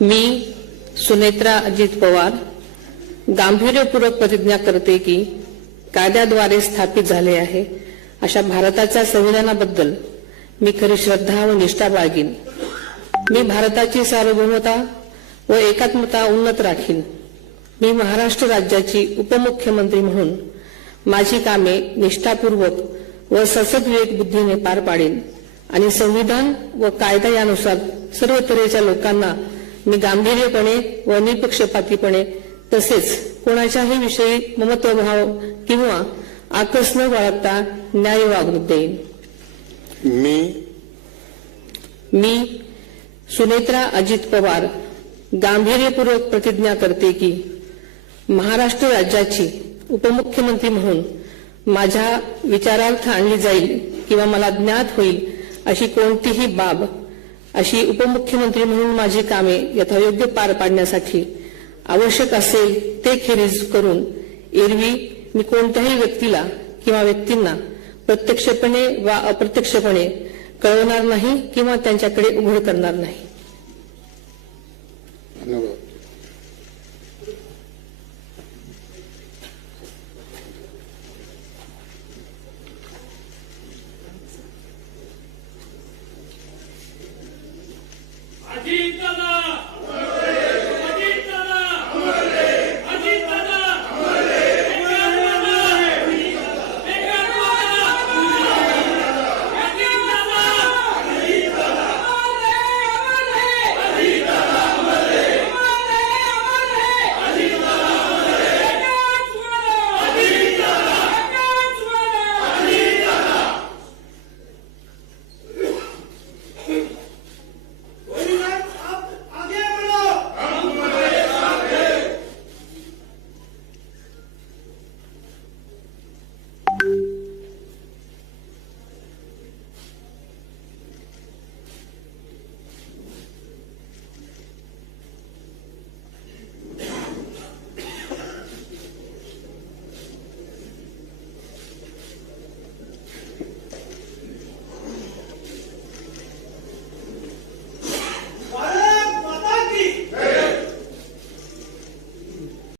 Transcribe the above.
मी सुनेत्रा अजित पवार गांभीर्यपूर्वक प्रतिज्ञा करते की कायद्याद्वारे स्थापित झाले आहे अशा भारताच्या संविधानाबद्दल मी खरी श्रद्धा व निष्ठा बाळगीन। मी भारताची सार्वभौमता व एकात्मता उन्नत राखीन। मी महाराष्ट्र राज्याची उपमुख्यमंत्री म्हणून माझी कामे निष्ठापूर्वक व सद्विवेक बुद्धीने पार पाडेन आणि संविधान व कायदा यानुसार सर्व तऱ्हेच्या लोकांना मी गांभीर्यपणे व निपक्षपातीपणे तसेच कोणाच्याही विषयी ममत्वभाव किंवा आकस न बाळगता न्याय वागणूक देईन। मी सुनेत्रा अजित पवार गांभीर्यपूर्वक प्रतिज्ञा करते की महाराष्ट्र राज्याची उपमुख्यमंत्री म्हणून माझ्या विचारार्थ आणली जाईल किंवा मला ज्ञात होईल अशी कोणतीही बाब अशी उपमुख्यमंत्री म्हणून माझी कामे यथायोग्य पार पाडण्यासाठी आवश्यक असेल ते खेरीज करून एरवी मी कोणत्याही व्यक्तीला किंवा व्यक्तींना प्रत्यक्षपणे वा अप्रत्यक्षपणे कळवणार नाही किंवा त्यांच्याकडे उघड करणार नाही।